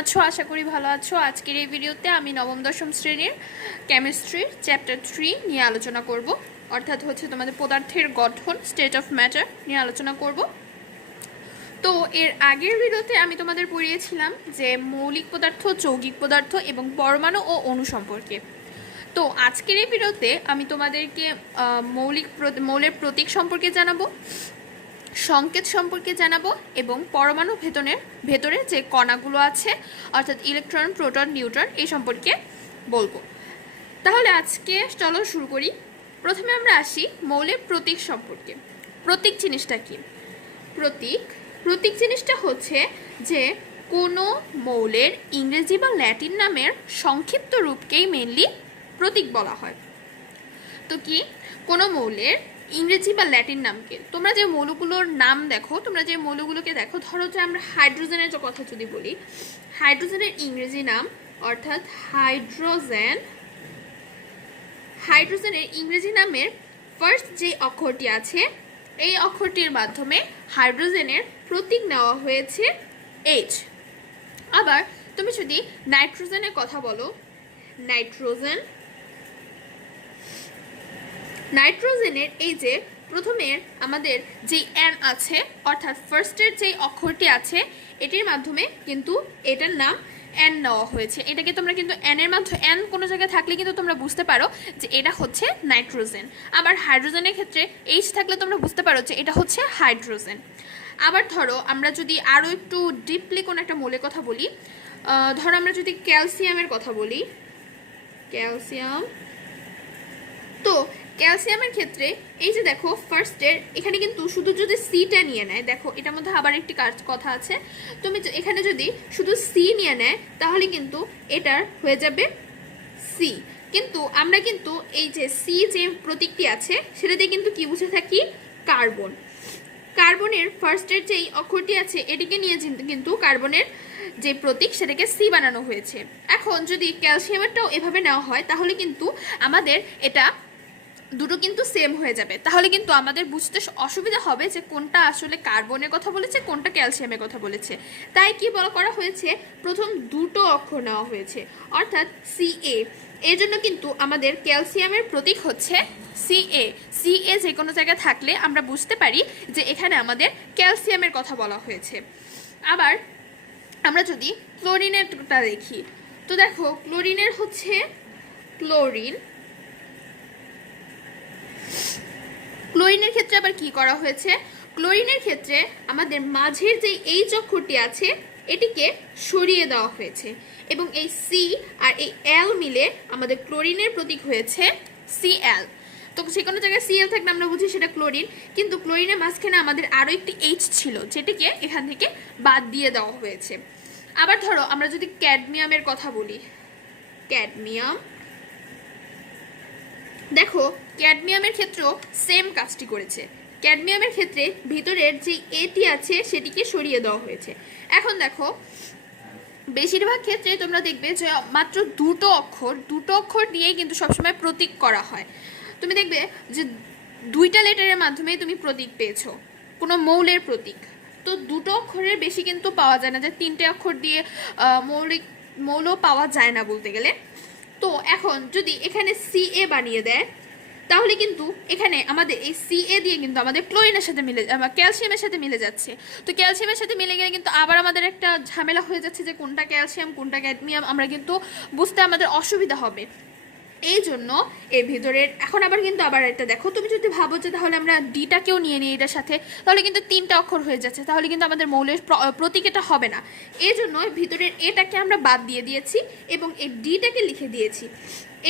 আছো? আশা করি ভালো আছো। আজকের এই ভিডিওতে আমি নবম দশম শ্রেণীর কেমিস্ট্রির চ্যাপ্টার 3 নিয়ে আলোচনা করব, অর্থাৎ হচ্ছে তোমাদের পদার্থের গঠন, স্টেট অফ ম্যাটার নিয়ে আলোচনা করব। তো এর আগের ভিডিওতে আমি তোমাদের পড়িয়েছিলাম যে মৌলিক পদার্থ, যৌগিক পদার্থ এবং পরমাণু ও অণু সম্পর্কে। তো আজকের এই ভিডিওতে আমি তোমাদেরকে মৌলের প্রতীক সম্পর্কে জানাবো, সংকেত সম্পর্কে জানাবো এবং পরমাণু ভেতরে যে কণাগুলো আছে অর্থাৎ ইলেকট্রন, প্রোটন, নিউট্রন এই সম্পর্কে বলবো। তাহলে আজকে চলো শুরু করি। প্রথমে আমরা আসি মৌলের প্রতীক সম্পর্কে। প্রতীক জিনিসটা কি? প্রতীক জিনিসটা হচ্ছে যে কোনো মৌলের ইংরেজি বা ল্যাটিন নামের সংক্ষিপ্ত রূপকেই মেইনলি প্রতীক বলা হয়। তো কি কোনো মৌলের ইংরেজি বা ল্যাটিন নামকে, তোমরা যে মৌলগুলোর নাম দেখো, তোমরা যে মৌলগুলোকে দেখো, ধরো যে আমরা হাইড্রোজেনের কথা যদি বলি, হাইড্রোজেনের ইংরেজি নাম অর্থাৎ হাইড্রোজেনের ইংরেজি নামের ফার্স্ট যে অক্ষরটি আছে এই অক্ষরটির মাধ্যমে হাইড্রোজেনের প্রতীক নেওয়া হয়েছে এইচ। আবার তুমি যদি নাইট্রোজেনের কথা বলো, নাইট্রোজেনের এই যে প্রথমের আমাদের যে এন আছে অর্থাৎ ফার্স্টের যে অক্ষরটি আছে এটির মাধ্যমে কিন্তু এটার নাম এন নেওয়া হয়েছে। এটাকে তোমরা কিন্তু এনের মাধ্যমে এন কোনো জায়গায় থাকলে কিন্তু তোমরা বুঝতে পারো যে এটা হচ্ছে নাইট্রোজেন। আবার হাইড্রোজেনের ক্ষেত্রে এইচ থাকলে তোমরা বুঝতে পারো যে এটা হচ্ছে হাইড্রোজেন। আবার ধরো আমরা যদি আরও একটু ডিপলি কোনো একটা মৌলের কথা বলি, ধরো আমরা যদি ক্যালসিয়ামের কথা বলি, তো ক্যালসিয়ামের ক্ষেত্রে এই যে দেখো ফার্স্টের এখানে কিন্তু শুধু যদি সিটা নিয়ে নেয়, দেখো এটার মধ্যে আবার একটি কথা আছে, তুমি এখানে যদি শুধু সি নিয়ে নেয় তাহলে কিন্তু এটার হয়ে যাবে সি। কিন্তু আমরা কিন্তু এই যে সি যে প্রতীকটি আছে সেটাতে কিন্তু কি বুঝে থাকি? কার্বনের ফার্স্টের যেই অক্ষরটি আছে এটিকে নিয়ে কিন্তু কার্বনের যে প্রতীক সেটাকে সি বানানো হয়েছে। এখন যদি ক্যালসিয়ামেরটাও এভাবে নেওয়া হয় তাহলে কিন্তু আমাদের এটা দুটো কিন্তু সেম হয়ে যাবে। তাহলে কিন্তু আমাদের বুঝতে অসুবিধা হবে যে কোনটা আসলে কার্বনের কথা বলেছে, কোনটা ক্যালসিয়ামের কথা বলেছে। তাই কি করা হয়েছে? প্রথম দুটো অক্ষর নেওয়া হয়েছে অর্থাৎ সিএ। এর জন্য কিন্তু আমাদের ক্যালসিয়ামের প্রতীক হচ্ছে সিএ। সিএ যে কোনো জায়গায় থাকলে আমরা বুঝতে পারি যে এখানে আমাদের ক্যালসিয়ামের কথা বলা হয়েছে। আবার আমরা যদি ক্লোরিনেরটা দেখি, তো দেখো ক্লোরিনের হচ্ছে ক্লোরিনের ক্ষেত্রে আবার কি করা হয়েছে? ক্লোরিনের ক্ষেত্রে আমাদের মাঝের যে এইচ অক্ষরটি আছে এটিকে সরিয়ে দেওয়া হয়েছে এবং এই সি আর এই এল মিলে আমাদের ক্লোরিনের প্রতীক হয়েছে সিএল। তো যে কোনো জায়গায় সিএল থাকলে আমরা বুঝি সেটা ক্লোরিন, কিন্তু ক্লোরিনের মাঝখানে আমাদের আরও একটি এইচ ছিল যেটিকে এখান থেকে বাদ দিয়ে দেওয়া হয়েছে। আবার ধরো আমরা যদি ক্যাডমিয়ামের কথা বলি, দেখো ক্যাডমিয়ামের ক্ষেত্রেও সেম কাজটি করেছে। ক্যাডমিয়ামের ক্ষেত্রে ভিতরের যে এটি আছে সেটিকে সরিয়ে দেওয়া হয়েছে। এখন দেখো বেশিরভাগ ক্ষেত্রে তোমরা দেখবে যে মাত্র দুটো অক্ষর নিয়েই কিন্তু সবসময় প্রতীক করা হয়। তুমি দেখবে যে দুইটা লেটারের মাধ্যমে তুমি প্রতীক পেয়েছো কোনো মৌলের প্রতীক। তো দুটো অক্ষরের বেশি কিন্তু পাওয়া যায় না, যে তিনটে অক্ষর দিয়ে মৌল পাওয়া যায় না বলতে গেলে। তো এখন যদি এখানে সিএ বানিয়ে দেয় তাহলে কিন্তু এখানে আমাদের এই সিএ দিয়ে কিন্তু আমাদের ক্লোরিনের সাথে ক্যালসিয়ামের সাথে মিলে যাচ্ছে। তো ক্যালসিয়ামের সাথে মিলে গেলে কিন্তু আবার আমাদের একটা ঝামেলা হয়ে যাচ্ছে যে কোনটা ক্যালসিয়াম কোনটা ক্যাডমিয়াম আমরা কিন্তু বুঝতে আমাদের অসুবিধা হবে। এই জন্য এর ভিতরের এখন আবার কিন্তু আবার একটা দেখো, তুমি যদি ভাবো যে তাহলে আমরা ডিটাকেও নিয়ে নিই এটার সাথে, তাহলে কিন্তু তিনটা অক্ষর হয়ে যাচ্ছে, তাহলে কিন্তু আমাদের মৌলের প্রতীক এটা হবে না। এই জন্য ভিতরের এটাকে আমরা বাদ দিয়ে দিয়েছি এবং এই ডিটাকে লিখে দিয়েছি।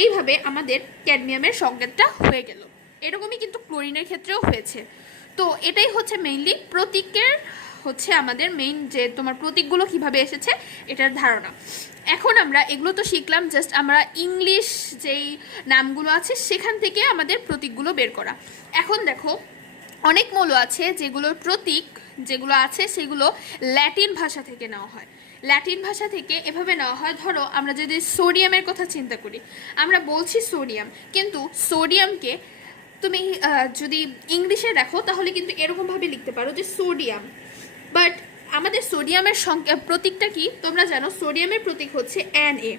এইভাবে আমাদের ক্যাডমিয়ামের সংকেতটা হয়ে গেল। এরকমই কিন্তু ক্লোরিনের ক্ষেত্রেও হয়েছে। তো এটাই হচ্ছে মেইনলি প্রতীকের হচ্ছে আমাদের মেইন যে তোমার প্রতীকগুলো কিভাবে এসেছে এটার ধারণা। এখন আমরা এগুলো তো শিখলাম, জাস্ট আমরা ইংলিশ যেই নামগুলো আছে সেখান থেকে আমাদের প্রতীকগুলো বের করা। এখন দেখো অনেক মৌল আছে যেগুলোর প্রতীক যেগুলো আছে সেগুলো ল্যাটিন ভাষা থেকে নেওয়া হয়। ল্যাটিন ভাষা থেকে এভাবে নেওয়া হয়, ধরো আমরা যদি সোডিয়ামের কথা চিন্তা করি, আমরা বলছি সোডিয়াম, কিন্তু সোডিয়ামকে তুমি যদি ইংলিশে দেখো তাহলে কিন্তু এরকমভাবে লিখতে পারো যে সোডিয়াম, বাট আমাদের সোডিয়ামের সংখ্যা প্রতীকটা কি তোমরা জানো, সোডিয়ামের প্রতীক হচ্ছে Na।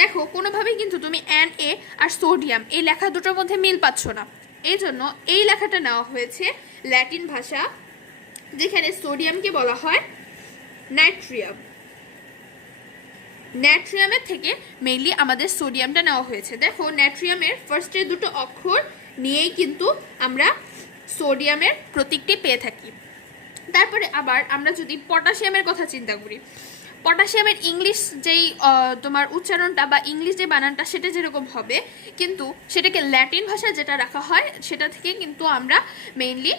দেখো কোনোভাবেই কিন্তু তুমি Na আর সোডিয়াম এই লেখা দুটোর মধ্যে মিল পাচ্ছ না, এই জন্য এই লেখাটা নেওয়া হয়েছে ল্যাটিন ভাষা, যেখানে সোডিয়ামকে বলা হয় নাইট্রিয়াম। ন্যাট্রিয়ামের থেকে মেইনলি আমাদের সোডিয়ামটা নেওয়া হয়েছে। দেখো ন্যাট্রিয়ামের ফার্স্টের দুটো অক্ষর নিয়েই কিন্তু আমরা সোডিয়ামের প্রতীকটি পেয়ে থাকি। তারপরে আবার আমরা যদি পটাশিয়ামের কথা চিন্তা করি, পটাশিয়ামের ইংলিশ যেই তোমার উচ্চারণটা বা ইংলিশ যে বানানটা সেটা যেরকম হবে, কিন্তু সেটাকে ল্যাটিন ভাষায় যেটা রাখা হয় সেটা থেকে কিন্তু আমরা মেইনলি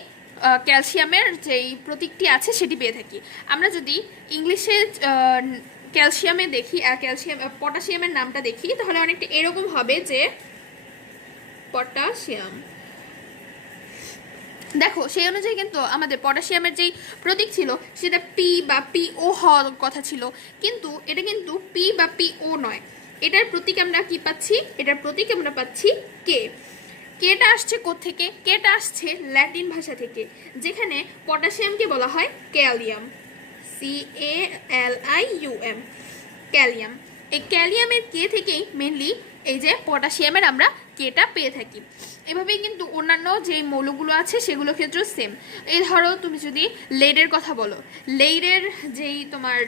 ক্যালসিয়ামের যেই প্রতীকটি আছে সেটি পেয়ে থাকি। আমরা যদি ইংলিশে ক্যালসিয়ামে দেখি, পটাশিয়ামের নামটা দেখি, তাহলে অনেকটা এরকম হবে যে পটাশিয়াম। দেখো সেই অনুযায়ী কিন্তু আমাদের পটাশিয়ামের যেই প্রতীক ছিল সেটা পি বা পিও হওয়ার কথা ছিল, কিন্তু এটা কিন্তু পি বা পিও নয়। এটার প্রতীক আমরা কি পাচ্ছি? এটার প্রতীক আমরা পাচ্ছি কে। কেটা আসছে কোত্থেকে? কেটা আসছে ল্যাটিন ভাষা থেকে, যেখানে পটাশিয়ামকে বলা হয় ক্যালিয়াম, CALIUM, ক্যালিয়াম। এই ক্যালিয়ামের কে থেকেই মেনলি এই যে পটাশিয়ামের আমরা কেটা পেয়ে থাকি। এভাবেই কিন্তু অন্যান্য যে মৌলগুলো আছে সেগুলোর ক্ষেত্রেও সেম। এই ধরো তুমি যদি লেডের কথা বলো, লেডের যেই তোমার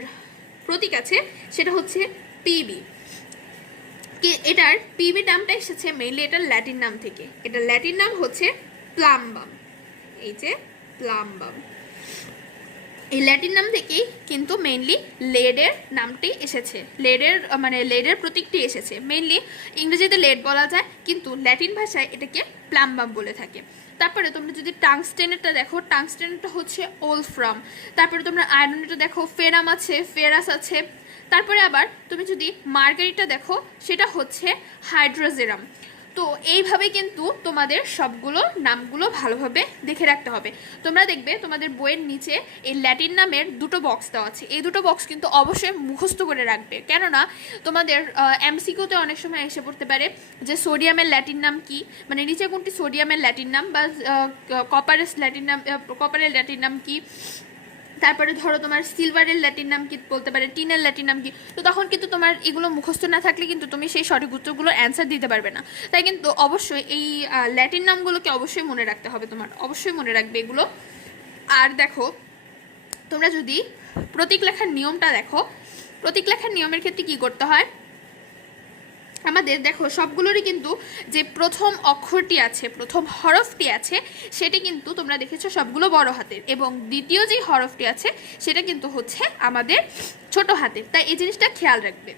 প্রতীক আছে সেটা হচ্ছে পিবি। এটার পিবি নামটা এসেছে মেইনলি এটার ল্যাটিন নাম থেকে। এটার ল্যাটিন নাম হচ্ছে প্লাম্বাম। এই যে প্লাম্বাম, এই ল্যাটিন নাম থেকেই কিন্তু মেইনলি লেডের নামটি এসেছে, লেডের মানে লেডের প্রতীকটি এসেছে। মেইনলি ইংরেজিতে লেড বলা যায়, কিন্তু ল্যাটিন ভাষায় এটাকে প্লাম্বাম বলে থাকে। তারপরে তোমরা যদি টাংস্টেনেরটা দেখো, টাংস্টেনেরটা হচ্ছে ওলফ্রাম। তারপরে তোমরা আয়রনেরটা দেখো, ফেরাম আছে, ফেরাস আছে। তারপরে আবার তুমি যদি মার্গারিটা দেখো, সেটা হচ্ছে হাইড্রোজেরাম। তো এইভাবে কিন্তু তোমাদের সবগুলো নামগুলো ভালোভাবে দেখে রাখতে হবে। তোমরা দেখবে তোমাদের বইয়ের নিচে এই ল্যাটিন নামের দুটো বক্স দেওয়া আছে, এই দুটো বক্স কিন্তু অবশ্যই মুখস্থ করে রাখবে, কেননা তোমাদের MCQতে অনেক সময় এসে পড়তে পারে যে সোডিয়ামের ল্যাটিন নাম কি, মানে নিচে কোনটি সোডিয়ামের ল্যাটিন নাম, বা কপারের ল্যাটিন নাম কি। তারপরে ধরো তোমার সিলভারের ল্যাটিন নাম কি বলতে পারে, টিনের ল্যাটিন নাম কি। তো তখন কিন্তু তোমার এগুলো মুখস্থ না থাকলে কিন্তু তুমি সেই সঠিক উত্তরগুলোর অ্যান্সার দিতে পারবে না। তাই কিন্তু অবশ্যই এই ল্যাটিন নামগুলোকে অবশ্যই মনে রাখতে হবে, তোমার অবশ্যই মনে রাখবে এগুলো। আর দেখো তোমরা যদি প্রতীক লেখার নিয়মটা দেখো, প্রতীক লেখার নিয়মের ক্ষেত্রে কি করতে হয় আমাদের, দেখো সবগুলোরই কিন্তু যে প্রথম অক্ষরটি আছে, প্রথম হরফটি আছে, সেটি কিন্তু তোমরা দেখেছো সবগুলো বড় হাতের, এবং দ্বিতীয় যে হরফটি আছে সেটা কিন্তু হচ্ছে আমাদের ছোট হাতের। তাই এই জিনিসটা খেয়াল রাখবে।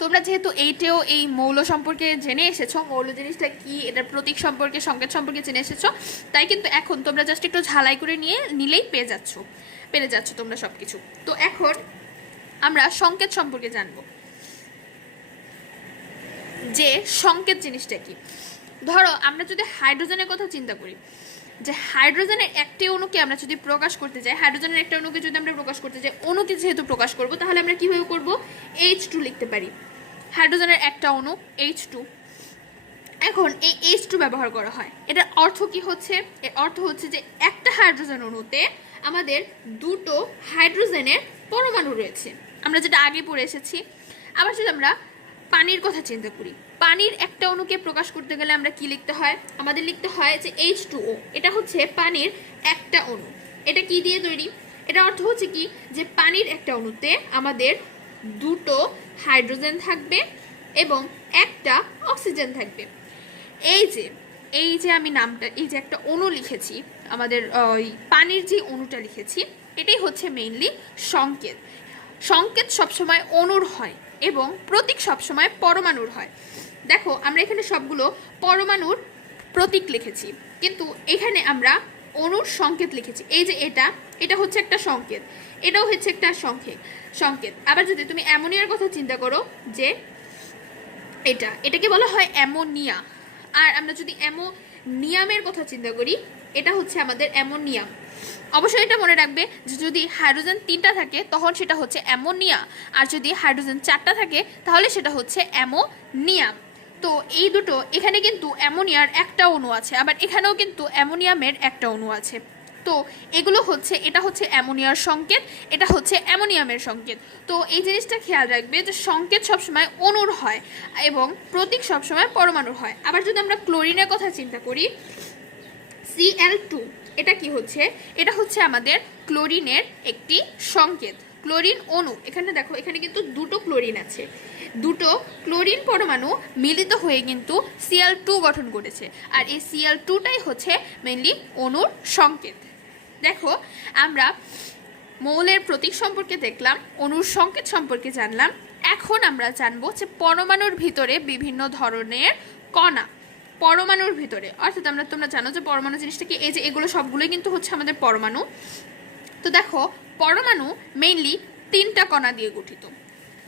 তোমরা যেহেতু এইটেও এই মৌল সম্পর্কে জেনে এসেছো, মৌল জিনিসটা কি, এটার প্রতীক সম্পর্কে, সংকেত সম্পর্কে জেনে এসেছো, তাই কিন্তু এখন তোমরা জাস্ট একটু ঝালাই করে নিলেই পেরে যাচ্ছ তোমরা সব কিছু। তো এখন আমরা সংকেত সম্পর্কে জানবো যে সংকেত জিনিসটা কি। ধরো আমরা যদি হাইড্রোজেনের কথা চিন্তা করি, যে হাইড্রোজেনের একটি অণুকে আমরা যদি প্রকাশ করতে যাই, হাইড্রোজেনের একটা অণুকে যদি আমরা প্রকাশ করতে যাই, অণুকে যেহেতু প্রকাশ করব, তাহলে আমরা কীভাবে করব? H2 লিখতে পারি। হাইড্রোজেনের একটা অণু H2। এখন এই H2 ব্যবহার করা হয়, এটার অর্থ কি হচ্ছে? এর অর্থ হচ্ছে যে একটা হাইড্রোজেন অণুতে আমাদের দুটো হাইড্রোজেনের পরমাণু রয়েছে, আমরা যেটা আগে পড়ে এসেছি। আবার যদি আমরা পানির কথা চিন্তা করি, পানির একটা অণুকে প্রকাশ করতে গেলে আমরা কি লিখতে হয়? আমাদের লিখতে হয় যে H2O। এটা হচ্ছে পানির একটা অণু। এটা কি দিয়ে তৈরি? এটা অর্থ হচ্ছে কি, যে পানির একটা অণুতে আমাদের দুটো হাইড্রোজেন থাকবে এবং একটা অক্সিজেন থাকবে। এই যে আমি নামটা, এই যে একটা অণু লিখেছি, আমাদের ওই পানির যে অণুটা লিখেছি, এটাই হচ্ছে মেইনলি সংকেত। সংকেত সবসময় অণুর হয় এবং প্রতীক সবসময় পরমাণুর হয়। দেখো আমরা এখানে সবগুলো পরমাণুর প্রতীক লিখেছি, কিন্তু এখানে আমরা অণুর সংকেত লিখেছি। এই যে এটা হচ্ছে একটা সংকেত, এটাও হচ্ছে একটা সংকেত। আবার যদি তুমি অ্যামোনিয়ার কথা চিন্তা করো, যে এটাকে বলা হয় অ্যামোনিয়া। আর আমরা যদি অ্যামোনিয়ামের কথা চিন্তা করি, এটা হচ্ছে আমাদের অ্যামোনিয়াম। অবশ্যই এটা মনে রাখবে যে যদি হাইড্রোজেন 3টা থাকে তখন সেটা হচ্ছে অ্যামোনিয়া, আর যদি হাইড্রোজেন 4টা থাকে তাহলে সেটা হচ্ছে অ্যামোনিয়াম। তো এই দুটো, এখানে কিন্তু অ্যামোনিয়ার একটা অণু আছে, আবার এখানেও কিন্তু অ্যামোনিয়ামের একটা অণু আছে। তো এগুলো হচ্ছে, এটা হচ্ছে অ্যামোনিয়ার সংকেত, এটা হচ্ছে অ্যামোনিয়ামের সংকেত। তো এই জিনিসটা খেয়াল রাখবে যে সংকেত সবসময় অণুর হয় এবং প্রতীক সবসময় পরমাণুর হয়। আবার যদি আমরা ক্লোরিনের কথা চিন্তা করি, Cl2, এটা কি হচ্ছে, এটা হচ্ছে আমাদের ক্লোরিনের একটি সংকেত, ক্লোরিন অণু। এখানে দেখো, এখানে কিন্তু দুটো ক্লোরিন আছে, দুটো ক্লোরিন পরমাণু মিলিত হয়ে কিন্তু Cl2 গঠন করেছে, আর এই Cl2টাই হচ্ছে মেইনলি অণুর সংকেত। দেখো, আমরা মৌলের প্রতীক সম্পর্কে দেখলাম, অণুর সংকেত সম্পর্কে জানলাম। এখন আমরা জানবো যে পরমাণুর ভিতরে বিভিন্ন ধরনের কণা, পরমাণুর ভিতরে, অর্থাৎ তোমরা জানো যে পরমাণু জিনিসটা কি, এই যে এগুলো সবগুলোই কিন্তু হচ্ছে আমাদের পরমাণু। তো দেখো, পরমাণু মেইনলি 3টা কণা দিয়ে গঠিত।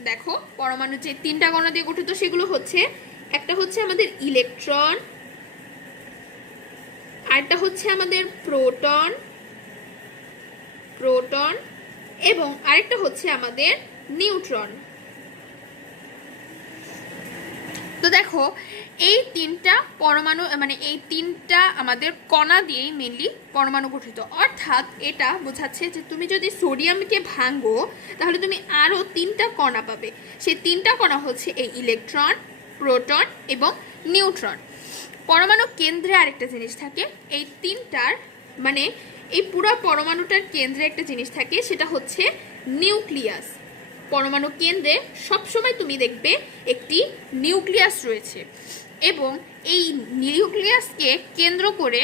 দেখো, পরমাণু যে 3টা কণা দিয়ে গঠিত সেগুলো হচ্ছে, একটা হচ্ছে আমাদের ইলেকট্রন, আরেকটা হচ্ছে আমাদের প্রোটন, এবং আরেকটা হচ্ছে আমাদের নিউট্রন। তো দেখো, এই 3টা পরমাণু, মানে এই 3টা আমাদের কণা দিয়েই মেইনলি পরমাণু গঠিত। অর্থাৎ এটা বোঝাচ্ছে যে তুমি যদি সোডিয়ামকে ভাঙো তাহলে তুমি আরও 3টা কণা পাবে। সেই 3টা কণা হচ্ছে এই ইলেকট্রন, প্রোটন এবং নিউট্রন। পরমাণু কেন্দ্রে আরেকটা জিনিস থাকে, এই 3টার মানে এই পুরো পরমাণুটার কেন্দ্রে একটা জিনিস থাকে, সেটা হচ্ছে নিউক্লিয়াস। পরমাণু কেন্দ্রে সবসময় তুমি দেখবে একটি নিউক্লিয়াস রয়েছে, এবং এই নিউক্লিয়াসকে কেন্দ্র করে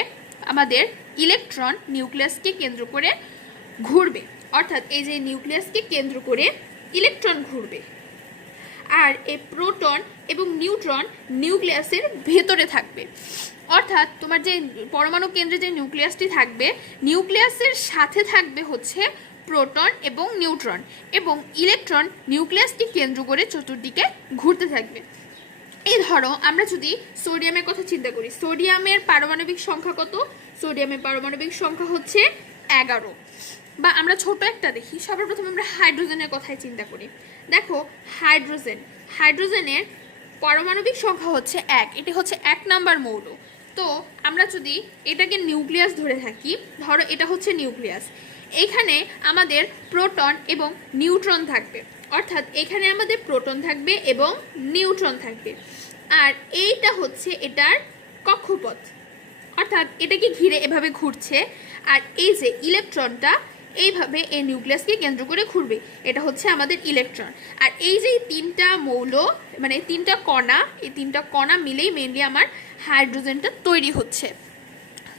আমাদের ইলেকট্রন নিউক্লিয়াসকে কেন্দ্র করে ঘুরবে। অর্থাৎ এই যে নিউক্লিয়াসকে কেন্দ্র করে ইলেকট্রন ঘুরবে, আর এই প্রোটন এবং নিউট্রন নিউক্লিয়াসের ভেতরে থাকবে। অর্থাৎ তোমার যে পরমাণু কেন্দ্রে যে নিউক্লিয়াসটি থাকবে, নিউক্লিয়াসের সাথে থাকবে হচ্ছে প্রোটন এবং নিউট্রন, এবং ইলেকট্রন নিউক্লিয়াসকে কেন্দ্র করে চতুর্দিকে ঘুরতে থাকবে। এই ধরো, আমরা যদি সোডিয়ামের কথা চিন্তা করি, সোডিয়ামের পারমাণবিক সংখ্যা কত? সোডিয়ামের পারমাণবিক সংখ্যা হচ্ছে 11। বা আমরা ছোট একটা দেখি, সবার প্রথমে আমরা হাইড্রোজেনের কথাই চিন্তা করি। দেখো, হাইড্রোজেনের পারমাণবিক সংখ্যা হচ্ছে 1, এটি হচ্ছে 1 নাম্বার মৌল। তো আমরা যদি এটাকে নিউক্লিয়াস ধরে থাকি, ধরো এটা হচ্ছে নিউক্লিয়াস, এখানে আমাদের প্রোটন এবং নিউট্রন থাকবে। অর্থাৎ এখানে আমাদের প্রোটন থাকবে এবং নিউট্রন থাকবে, আর এইটা হচ্ছে এটার কক্ষপথ, অর্থাৎ এটাকে ঘিরে এভাবে ঘুরছে, আর এই যে ইলেকট্রনটা এইভাবে এই নিউক্লিয়াসকে কেন্দ্র করে ঘুরবে, এটা হচ্ছে আমাদের ইলেকট্রন। আর এই যে 3টা মৌল, মানে 3টা কণা, এই 3টা কণা মিলেই মেইনলি আমার হাইড্রোজেনটা তৈরি হচ্ছে।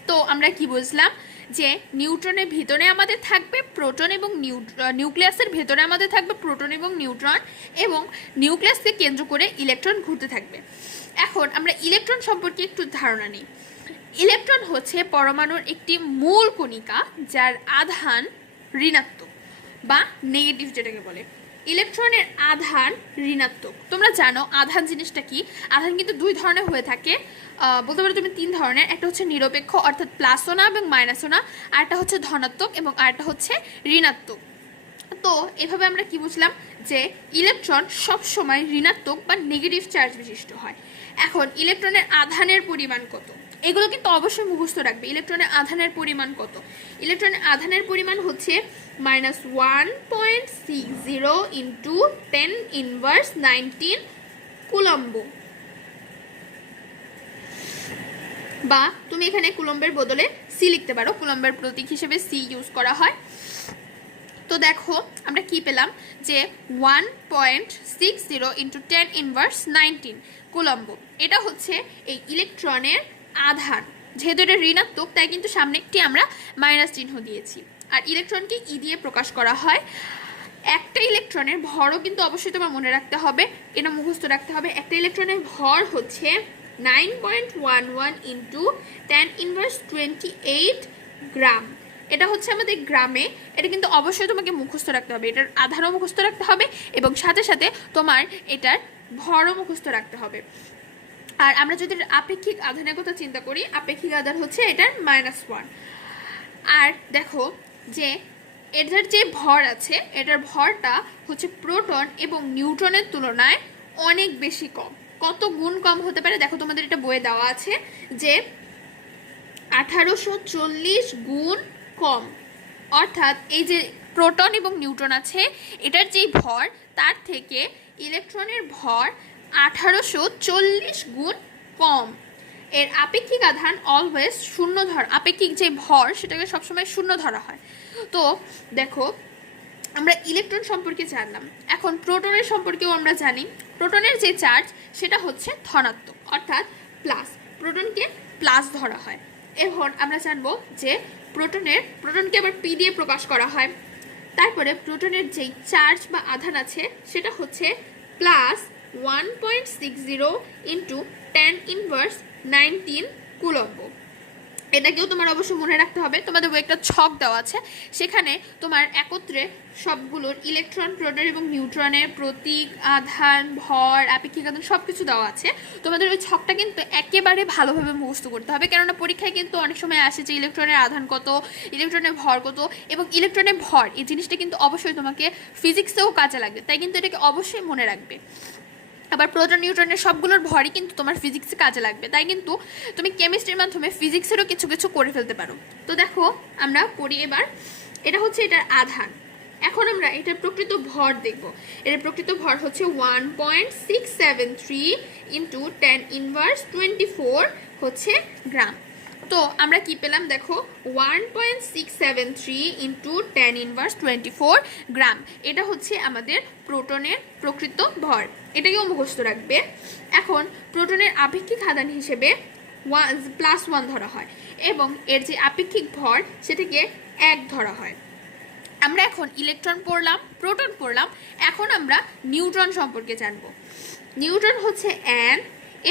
তো আমরা কি বুঝলাম, যে নিউট্রনের ভিতরে আমাদের থাকবে প্রোটন এবং নিউক্লিয়াসের ভেতরে আমাদের থাকবে প্রোটন এবং নিউট্রন, এবং নিউক্লিয়াসকে কেন্দ্র করে ইলেকট্রন ঘুরতে থাকবে। এখন আমরা ইলেকট্রন সম্পর্কে একটু ধারণা নিই। ইলেকট্রন হচ্ছে পরমাণুর একটি মূল কণিকা, যার আধান ঋণাত্মক বা নেগেটিভ যেটাকে বলে। ইলেকট্রনের আধান ঋণাত্মক। তোমরা জানো আধান জিনিসটা কি? আধান কিন্তু 2 ধরনের হয়ে থাকে, বলতে পারো তুমি 3 ধরনের। একটা হচ্ছে নিরপেক্ষ, অর্থাৎ প্লাসোনা এবং মাইনাসোনা, আরেকটা হচ্ছে ধনাত্মক, এবং আরেকটা হচ্ছে ঋণাত্মক। তো এভাবে আমরা কি বুঝলাম, যে ইলেকট্রন সব সময় ঋণাত্মক বা নেগেটিভ চার্জ বিশিষ্ট হয়। এখন ইলেকট্রনের আধানের পরিমাণ কত, এগুলো কিন্তু অবশ্যই মুখস্থ রাখবে। ইলেকট্রনের আধানের পরিমাণ কত? ইলেকট্রনের আধানের পরিমাণ হচ্ছে -1.60 ইন্টু 10⁻19 কুলম্ব, বা তুমি এখানে কুলম্বের বদলে সি লিখতে পারো, কুলম্বের প্রতীক হিসেবে সি ইউজ করা হয়। তো দেখো, আমরা কি পেলাম, যে 1.60 ইন্টু 10⁻19 কুলম্ব, এটা হচ্ছে এই ইলেকট্রনের আধান। যেহেতু এটা ঋণাত্মক, তাই কিন্তু সামনে একটি আমরা মাইনাস চিহ্ন দিয়েছি। আর ইলেকট্রনকে ই দিয়ে প্রকাশ করা হয়। একটা ইলেকট্রনের ভরও কিন্তু অবশ্যই তোমার মনে রাখতে হবে, এটা মুখস্থ রাখতে হবে। একটা ইলেকট্রনের ভর হচ্ছে 9.11 ইন্টু 10⁻28 গ্রাম। এটা হচ্ছে আমাদের গ্রামে, এটা কিন্তু অবশ্যই তোমাকে মুখস্থ রাখতে হবে। এটার আধারও মুখস্থ রাখতে হবে, এবং সাথে সাথে তোমার এটার ভরও মুখস্থ রাখতে হবে। আর আমরা যদি আপেক্ষিক আধানের কথা চিন্তা করি, আপেক্ষিক আধান হচ্ছে এটার -1। আর দেখো, যে এটার যে ভর আছে, এটার ভরটা হচ্ছে প্রোটন এবং নিউট্রনের তুলনায় অনেক বেশি কম। কত গুণ কম হতে পারে দেখো, তোমাদের এটা বইয়ে দেওয়া আছে, যে 1840 গুণ কম। অর্থাৎ এই যে প্রোটন এবং নিউট্রন আছে এটার যেই ভর তার থেকে ইলেকট্রনের ভর 1840 গুণ কম। এর আপেক্ষিক আধান অলওয়েজ শূন্য আপেক্ষিক যে ভর সেটাকে সবসময় শূন্য ধরা হয়। তো দেখো আমরা ইলেকট্রন সম্পর্কে জানলাম, এখন প্রোটনের সম্পর্কেও আমরা জানি। প্রোটনের যে চার্জ সেটা হচ্ছে ধনাত্মক অর্থাৎ প্লাস, প্রোটনকে প্লাস ধরা হয়। এখন আমরা জানবো যে প্রোটনকে আবার পি দিয়ে প্রকাশ করা হয়। তারপরে প্রোটনের যেই চার্জ বা আধান আছে সেটা হচ্ছে প্লাস 1.60 ইন্টু 10⁻19 কুলম্ব। এটাকেও তোমার অবশ্যই মনে রাখতে হবে। তোমাদের একটা ছক দেওয়া আছে, সেখানে তোমার একত্রে সবগুলোর ইলেকট্রন, প্রোটন এবং নিউট্রনের প্রতীক, আধান, ভর, আপেক্ষিক আধান সব কিছু দেওয়া আছে। তোমাদের ওই ছকটা কিন্তু একেবারে ভালোভাবে মুখস্থ করতে হবে, কেননা পরীক্ষায় কিন্তু অনেক সময় আসে যে ইলেকট্রনের আধান কত, ইলেকট্রনের ভর কত, এবং ইলেকট্রনের ভর এই জিনিসটা কিন্তু অবশ্যই তোমাকে ফিজিক্সেও কাজে লাগবে, তাই কিন্তু এটাকে অবশ্যই মনে রাখবে। আবার প্রোটন নিউট্রনের সবগুলোর ভরই কিন্তু তোমার ফিজিক্সে কাজে লাগবে, তাই কিন্তু তুমি কেমিস্ট্রির মাধ্যমে ফিজিক্সেরও কিছু কিছু করে ফেলতে পারো। তো দেখো আমরা করি এবার, এটা হচ্ছে এটার আধান। এখন আমরা এটার প্রকৃত ভর দেখব। এটার প্রকৃত ভর হচ্ছে 1.673 ইন্টু 10⁻24 হচ্ছে গ্রাম। তো আমরা কি পেলাম দেখো, 1.673 ইন্টু 10⁻24 গ্রাম। এটা হচ্ছে আমাদের প্রোটনের প্রকৃত ভর, এটাকেও মুখস্থ রাখবে। এখন প্রোটনের আপেক্ষিক আধান হিসেবে +1 ধরা হয় এবং এর যে আপেক্ষিক ভর সেটাকে 1 ধরা হয়। আমরা এখন ইলেকট্রন পড়লাম, প্রোটন পড়লাম, এখন আমরা নিউট্রন সম্পর্কে জানব। নিউট্রন হচ্ছে N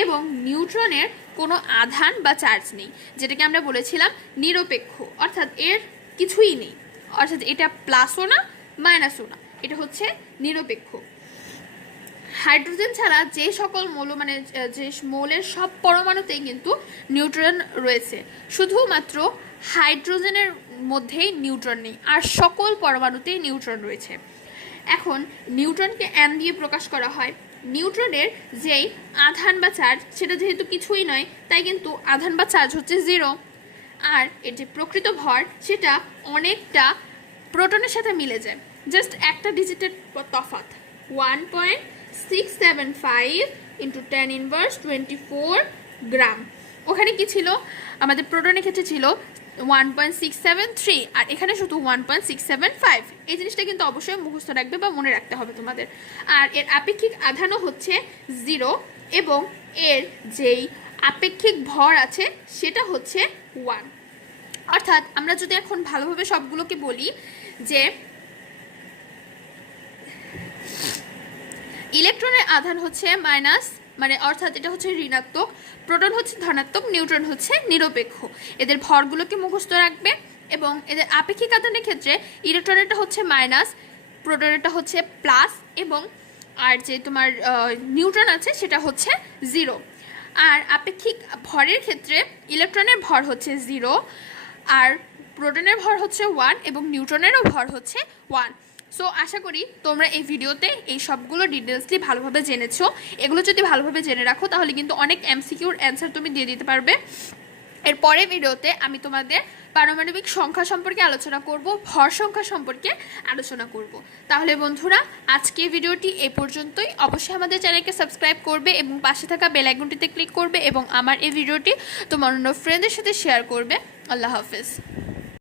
এবং নিউট্রনের কোনো আধান বা চার্জ নেই, যেটাকে আমরা বলেছিলাম নিরপেক্ষ, অর্থাৎ এর কিছুই নেই, অর্থাৎ এটা প্লাসও না মাইনাসও না, এটা হচ্ছে নিরপেক্ষ। হাইড্রোজেন ছাড়া যে সকল মৌল যে মৌলের সব পরমাণুতেই কিন্তু নিউট্রন রয়েছে, শুধুমাত্র হাইড্রোজেনের মধ্যেই নিউট্রন নেই, আর সকল পরমাণুতেই নিউট্রন রয়েছে। এখন নিউট্রনকে N দিয়ে প্রকাশ করা হয়। নিউট্রনের যেই আধান বা চার্জ সেটা যেহেতু কিছুই নয়, তাই কিন্তু আধান বা চার্জ হচ্ছে 0, আর এর যে প্রকৃত ভর সেটা অনেকটা প্রোটনের সাথে মিলে যায়, জাস্ট একটা ডিজিটের তফাৎ। 1.675 ইন্টু 10⁻24 গ্রাম। ওখানে কি ছিল, আমাদের প্রোটনের ক্ষেত্রে ছিল 1.673 আর এখানে শুধু 1.675। এই জিনিসটা কিন্তু অবশ্যই মুখস্থ রাখবে বা মনে রাখতে হবে তোমাদের। আর এর আপেক্ষিক আধানও হচ্ছে 0 এবং এর যেই আপেক্ষিক ভর আছে সেটা হচ্ছে 1। অর্থাৎ আমরা যদি এখন ভালোভাবে সবগুলোকে বলি যে ইলেকট্রনের আধান হচ্ছে মাইনাস, অর্থাৎ এটা হচ্ছে ঋণাত্মক, প্রোটন হচ্ছে ধনাত্মক, নিউট্রন হচ্ছে নিরপেক্ষ। এদের ভরগুলোকে মুখস্থ রাখবে এবং এদের আপেক্ষিক আধানের ক্ষেত্রে ইলেকট্রনেরটা হচ্ছে মাইনাস, প্রোটনেরটা হচ্ছে প্লাস, এবং আর যে তোমার নিউট্রন আছে সেটা হচ্ছে 0। আর আপেক্ষিক ভরের ক্ষেত্রে ইলেকট্রনের ভর হচ্ছে 0, আর প্রোটনের ভর হচ্ছে 1 এবং নিউট্রনেরও ভর হচ্ছে 1। সো আশা করি তোমরা এই ভিডিওতে এই সবগুলো ডিটেলসলি ভালোভাবে জেনেছো। এগুলো যদি ভালোভাবে জেনে রাখো তাহলে কিন্তু অনেক MCQর অ্যান্সার তুমি দিয়ে দিতে পারবে। এর পরের ভিডিওতে আমি তোমাদের পারমাণবিক সংখ্যা সম্পর্কে আলোচনা করব, ভর সংখ্যা সম্পর্কে আলোচনা করব। তাহলে বন্ধুরা আজকে ভিডিওটি এই পর্যন্তই। অবশ্যই আমাদের চ্যানেলকে সাবস্ক্রাইব করবে এবং পাশে থাকা বেল আইকনটিতে ক্লিক করবে এবং আমার এই ভিডিওটি তোমার অন্য ফ্রেন্ডদের সাথে শেয়ার করবে। আল্লাহ হাফেজ।